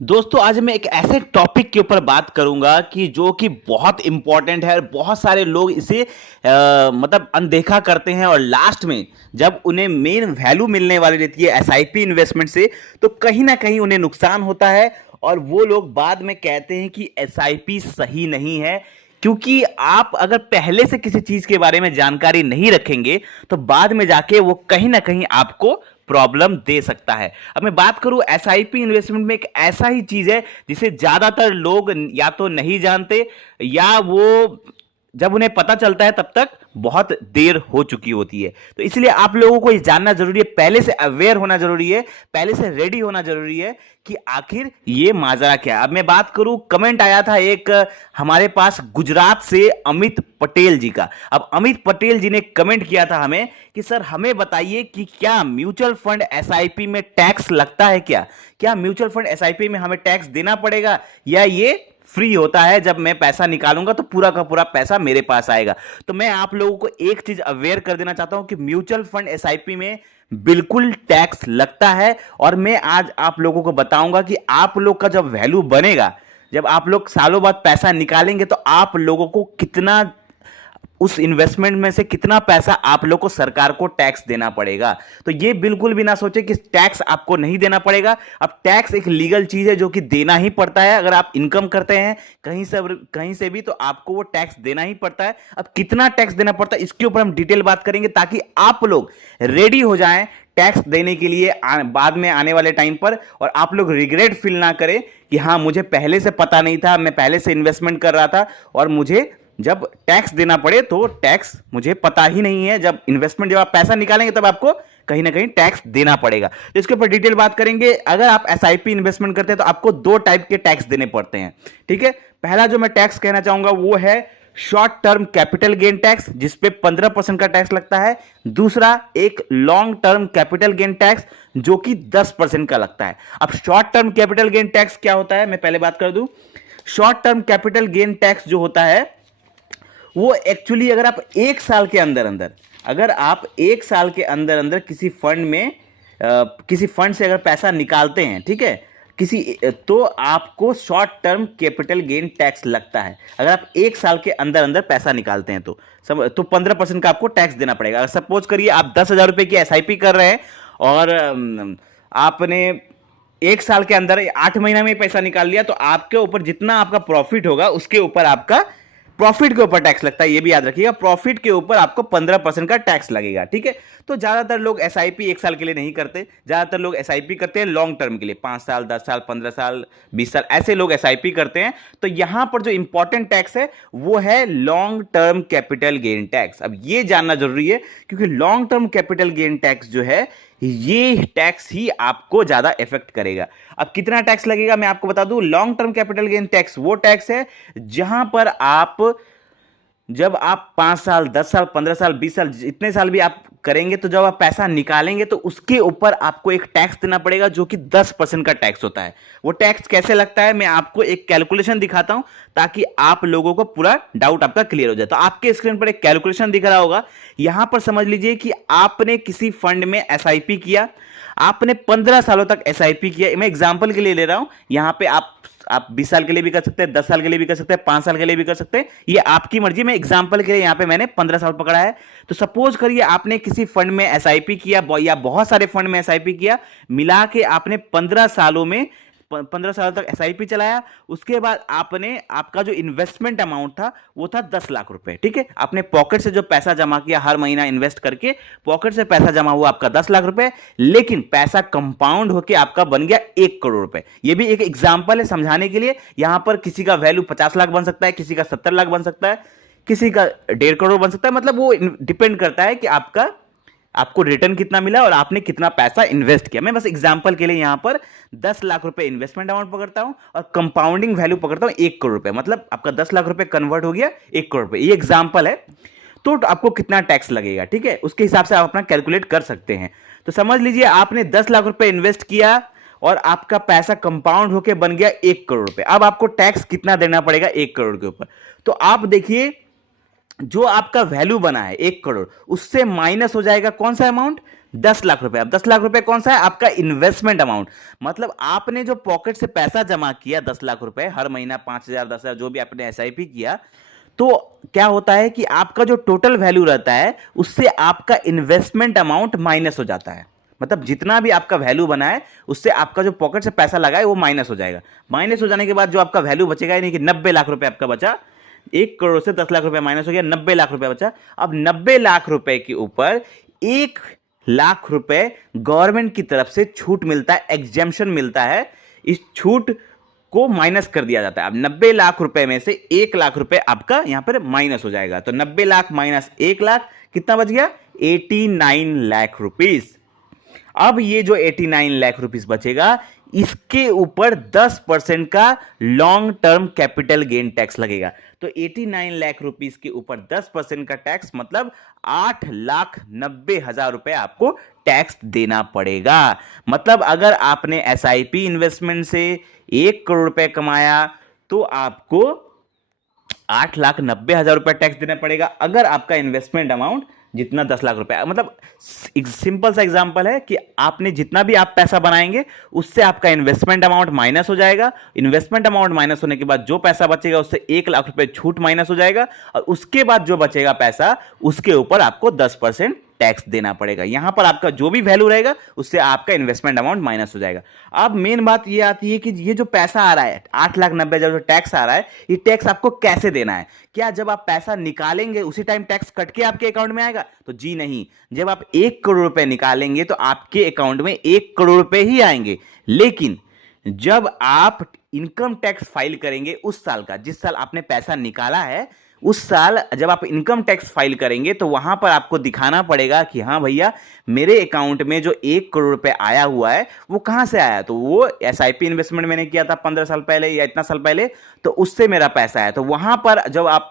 दोस्तों आज मैं एक ऐसे टॉपिक के ऊपर बात करूंगा कि जो कि बहुत इंपॉर्टेंट है और बहुत सारे लोग इसे मतलब अनदेखा करते हैं और लास्ट में जब उन्हें मेन वैल्यू मिलने वाली रहती है एसआईपी इन्वेस्टमेंट से तो कहीं ना कहीं उन्हें नुकसान होता है और वो लोग बाद में कहते हैं कि एसआईपी सही नहीं है। क्योंकि आप अगर पहले से किसी चीज के बारे में जानकारी नहीं रखेंगे तो बाद में जाके वो कहीं ना कहीं आपको प्रॉब्लम दे सकता है। अब मैं बात करूं एसआईपी इन्वेस्टमेंट में एक ऐसा ही चीज है जिसे ज्यादातर लोग या तो नहीं जानते या वो जब उन्हें पता चलता है तब तक बहुत देर हो चुकी होती है। तो इसलिए आप लोगों को ये जानना जरूरी है, पहले से अवेयर होना जरूरी है, पहले से रेडी होना जरूरी है कि आखिर ये माजरा क्या है। अब मैं बात करूं, कमेंट आया था एक हमारे पास गुजरात से अमित पटेल जी का। अब अमित पटेल जी ने कमेंट किया था हमें कि सर हमें बताइए कि क्या म्यूचुअल फंड एसआईपी में टैक्स लगता है, क्या क्या म्यूचुअल फंड एसआईपी में हमें टैक्स देना पड़ेगा या ये फ्री होता है, जब मैं पैसा निकालूंगा तो पूरा का पूरा पैसा मेरे पास आएगा। तो मैं आप लोगों को एक चीज अवेयर कर देना चाहता हूं कि म्यूचुअल फंड एसआईपी में बिल्कुल टैक्स लगता है और मैं आज आप लोगों को बताऊंगा कि आप लोग का जब वैल्यू बनेगा, जब आप लोग सालों बाद पैसा निकालेंगे तो आप लोगों को कितना उस इन्वेस्टमेंट में से कितना पैसा आप लोग को सरकार को टैक्स देना पड़ेगा। तो ये बिल्कुल भी ना सोचे कि टैक्स आपको नहीं देना पड़ेगा। अब टैक्स एक लीगल चीज है जो कि देना ही पड़ता है। अगर आप इनकम करते हैं कहीं से भी तो आपको वो टैक्स देना ही पड़ता है। अब कितना टैक्स देना पड़ता है इसके ऊपर हम डिटेल बात करेंगे ताकि आप लोग रेडी हो जाएं टैक्स देने के लिए बाद में आने वाले टाइम पर, और आप लोग रिग्रेट फील ना करें कि हाँ मुझे पहले से पता नहीं था, मैं पहले से इन्वेस्टमेंट कर रहा था और मुझे जब टैक्स देना पड़े तो टैक्स मुझे पता ही नहीं है। जब इन्वेस्टमेंट, जब आप पैसा निकालेंगे तब आपको कहीं ना कहीं टैक्स देना पड़ेगा। तो इसके ऊपर डिटेल बात करेंगे। अगर आप एसआईपी इन्वेस्टमेंट करते हैं तो आपको दो टाइप के टैक्स देने पड़ते हैं, ठीक है। पहला जो मैं टैक्स कहना चाहूंगा वो है short term capital gain tax, जिसपे 15% का टैक्स लगता है। दूसरा एक long term capital gain tax जो कि 10% का लगता है। अब short term capital gain tax क्या होता है, मैं पहले बात कर दूं। Short term capital gain tax जो होता है वो एक्चुअली अगर आप एक साल के अंदर अंदर, अगर आप एक साल के अंदर अंदर किसी फंड में किसी फंड से अगर पैसा निकालते हैं, ठीक है, किसी, तो आपको short term capital gain tax लगता है। अगर आप एक साल के अंदर अंदर पैसा निकालते हैं तो 15% का आपको टैक्स देना पड़ेगा। अगर सपोज करिए आप 10,000 रुपए की एसआईपी कर रहे हैं और आपने एक साल के अंदर 8 महीना में पैसा निकाल लिया तो आपके ऊपर जितना आपका प्रॉफिट होगा उसके ऊपर आपका प्रॉफिट के ऊपर टैक्स लगता है। ये भी याद रखिएगा, प्रॉफिट के ऊपर आपको 15% का टैक्स लगेगा, ठीक है। तो ज्यादातर लोग एसआईपी एक साल के लिए नहीं करते, ज्यादातर लोग एसआईपी करते हैं लॉन्ग टर्म के लिए, 5 साल 10 साल 15 साल 20 साल ऐसे लोग एसआईपी करते हैं। तो यहां पर जो इंपॉर्टेंट टैक्स है वो है long term capital gain tax. अब ये जानना जरूरी है क्योंकि long term capital gain tax जो है ये टैक्स ही आपको ज्यादा इफेक्ट करेगा। अब कितना टैक्स लगेगा मैं आपको बता दूं। Long term capital gain tax वो टैक्स है जहां पर आप, जब आप 5 साल 10 साल 15 साल 20 साल जितने साल भी आप करेंगे तो जब आप पैसा निकालेंगे तो उसके ऊपर आपको एक टैक्स देना पड़ेगा जो कि 10% का टैक्स होता है। वो टैक्स कैसे लगता है मैं आपको एक कैलकुलेशन दिखाता हूं ताकि आप लोगों को पूरा डाउट आपका क्लियर हो जाए। तो आपके स्क्रीन पर एक कैलकुलेशन दिख रहा होगा, यहां पर समझ लीजिए कि आपने किसी फंड में एसआईपी किया, आपने 15 सालों तक एसआईपी किया। मैं एग्जांपल के लिए ले रहा हूं, यहां पे आप 20 साल के लिए भी कर सकते हैं, 10 साल के लिए भी कर सकते हैं, 5 साल के लिए भी कर सकते हैं, ये आपकी मर्जी। में एग्जांपल के लिए यहां पे मैंने 15 साल पकड़ा है। तो सपोज करिए आपने किसी फंड में एसआईपी किया या बहुत सारे फंड में एसआईपी किया, मिला के आपने 15 सालों में 15 साल तक एसआईपी चलाया। उसके बाद आपने, आपका जो इन्वेस्टमेंट अमाउंट था वो था 10 लाख रुपए, ठीक है। आपने पॉकेट से जो पैसा जमा किया, हर महीना इन्वेस्ट करके पॉकेट से पैसा जमा हुआ आपका 10 लाख रुपए, लेकिन पैसा कंपाउंड होकर आपका बन गया 1 करोड़ रुपए। ये भी एक एग्जाम्पल है समझाने के लिए। यहां पर किसी का वैल्यू 50 लाख बन सकता है, किसी का 70 लाख बन सकता है, किसी का 1.5 करोड़ बन सकता है। मतलब वो डिपेंड करता है कि आपको रिटर्न कितना मिला और आपने कितना पैसा इन्वेस्ट किया। मैं बस एग्जांपल के लिए यहां पर 10 लाख रुपए इन्वेस्टमेंट अमाउंट पकड़ता हूं और कंपाउंडिंग वैल्यू पकड़ता हूं 1 करोड़ रुपए। मतलब आपका 10 लाख रुपए कन्वर्ट हो गया 1 करोड़ रुपए। ये एग्जांपल है। तो आपको कितना टैक्स लगेगा, ठीक है, उसके हिसाब से आप अपना कैलकुलेट कर सकते हैं। तो समझ लीजिए आपने 10 लाख रुपए इन्वेस्ट किया और आपका पैसा कंपाउंड होकर बन गया 1 करोड़ रुपए। अब आपको टैक्स कितना देना पड़ेगा 1 करोड़ के ऊपर। तो आप देखिए जो आपका वैल्यू बना है 1 करोड़, उससे माइनस हो जाएगा कौन सा अमाउंट, 10 लाख रुपए। अब 10 लाख रुपए कौन सा है? आपका इन्वेस्टमेंट अमाउंट। मतलब आपने जो पॉकेट से पैसा जमा किया 10 लाख रुपए, हर महीना 5,000 10,000 जो भी आपने एसआईपी किया, तो क्या होता है कि आपका जो टोटल वैल्यू रहता है उससे आपका इन्वेस्टमेंट अमाउंट माइनस हो जाता है। मतलब जितना भी आपका वैल्यू बना है उससे आपका जो पॉकेट से पैसा लगा है वो माइनस हो जाएगा। माइनस हो जाने के बाद जो आपका वैल्यू बचेगा, यानी कि 90 लाख रुपए आपका बचा। 1 करोड़ से 10 लाख रुपए माइनस हो गया, 90 लाख रुपए बचा। अब 90 लाख रुपए के ऊपर 1 लाख रुपए गवर्नमेंट की तरफ से छूट मिलता है, एग्जेम्पशन मिलता है। इस छूट को माइनस कर दिया जाता है। अब 90 लाख रुपए में से 1 लाख रुपए आपका यहां पर माइनस हो जाएगा, तो 90 लाख माइनस 1 लाख कितना बच गया? 89 लाख रुपीज। अब ये जो 89 लाख रुपीज बचेगा, इसके ऊपर 10% का long term capital gain tax लगेगा। तो 89 लाख रुपीज के ऊपर 10% का टैक्स, मतलब 8,90,000 रुपए आपको टैक्स देना पड़ेगा। मतलब अगर आपने एसआईपी इन्वेस्टमेंट से 1 करोड़ रुपए कमाया तो आपको 8,90,000 रुपए टैक्स देना पड़ेगा। अगर आपका इन्वेस्टमेंट अमाउंट जितना 10 लाख रुपए, मतलब एक सिंपल सा एग्जांपल है कि आपने जितना भी आप पैसा बनाएंगे उससे आपका इन्वेस्टमेंट अमाउंट माइनस हो जाएगा। इन्वेस्टमेंट अमाउंट माइनस होने के बाद जो पैसा बचेगा उससे 1 लाख रुपए छूट माइनस हो जाएगा, और उसके बाद जो बचेगा पैसा उसके ऊपर आपको 10% टैक्स देना पड़ेगा। यहां पर आपका जो भी वैल्यू रहेगा उससे आपका इन्वेस्टमेंट अमाउंट माइनस हो जाएगा। अब मेन बात ये आती है कि ये जो पैसा आ रहा है 8,90,000 जो टैक्स आ रहा है, ये टैक्स आपको कैसे देना है? क्या जब आप पैसा निकालेंगे उसी टाइम टैक्स कट के आपके अकाउंट में आएगा? तो जी नहीं। जब आप 1 करोड़ रुपए निकालेंगे तो आपके अकाउंट में 1 करोड़ रुपए ही आएंगे। लेकिन जब आप इनकम टैक्स फाइल करेंगे उस साल का, जिस साल आपने पैसा निकाला है, उस साल जब आप इनकम टैक्स फाइल करेंगे तो वहां पर आपको दिखाना पड़ेगा कि हाँ भैया, मेरे अकाउंट में जो 1 करोड़ रुपए आया हुआ है वो कहां से आया? तो वो एसआईपी इन्वेस्टमेंट मैंने किया था 15 साल पहले या इतना साल पहले, तो उससे मेरा पैसा है। तो वहां पर जब आप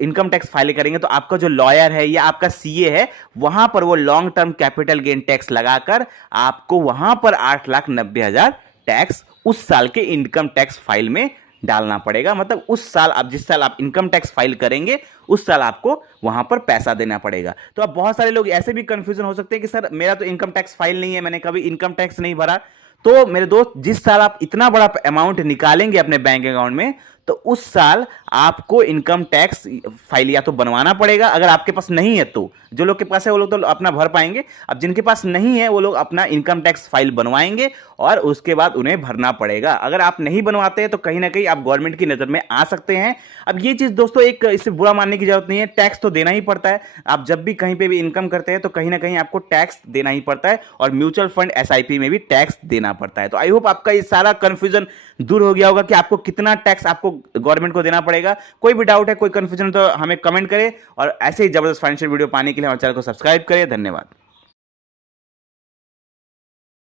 इनकम टैक्स फाइल करेंगे तो आपका जो लॉयर है या आपका सीए है, वहां पर वो long term capital gain tax लगाकर आपको वहां पर 8,90,000 टैक्स उस साल के इनकम टैक्स फाइल में डालना पड़ेगा। मतलब उस साल आप, जिस साल आप इनकम टैक्स फाइल करेंगे उस साल आपको वहां पर पैसा देना पड़ेगा। तो अब बहुत सारे लोग ऐसे भी कंफ्यूजन हो सकते हैं कि सर मेरा तो इनकम टैक्स फाइल नहीं है, मैंने कभी इनकम टैक्स नहीं भरा। तो मेरे दोस्त, जिस साल आप इतना बड़ा अमाउंट निकालेंगे अपने बैंक अकाउंट में, तो उस साल आपको इनकम टैक्स फाइल या तो बनवाना पड़ेगा। अगर आपके पास नहीं है तो, जो लोग के पास है वो लोग तो अपना भर पाएंगे। अब जिनके पास नहीं है वो लोग अपना इनकम टैक्स फाइल बनवाएंगे और उसके बाद उन्हें भरना पड़ेगा। अगर आप नहीं बनवाते हैं तो कहीं ना कहीं आप गवर्नमेंट की नजर में आ सकते हैं। अब ये चीज दोस्तों, एक इससे बुरा मानने की जरूरत नहीं है, टैक्स तो देना ही पड़ता है। आप जब भी कहीं पे भी इनकम करते हैं तो कहीं ना कहीं आपको टैक्स देना ही पड़ता है, और म्यूचुअल फंड एसआईपी में भी टैक्स देना पड़ता है। तो आई होप आपका ये सारा कंफ्यूजन दूर हो गया होगा कि आपको कितना टैक्स आपको गवर्नमेंट को देना पड़ेगा। कोई भी डाउट है, कोई कंफ्यूजन, तो हमें कमेंट करें, और ऐसे ही जबरदस्त फाइनेंशियल वीडियो पाने के लिए हमारे चैनल को सब्सक्राइब करें। धन्यवाद।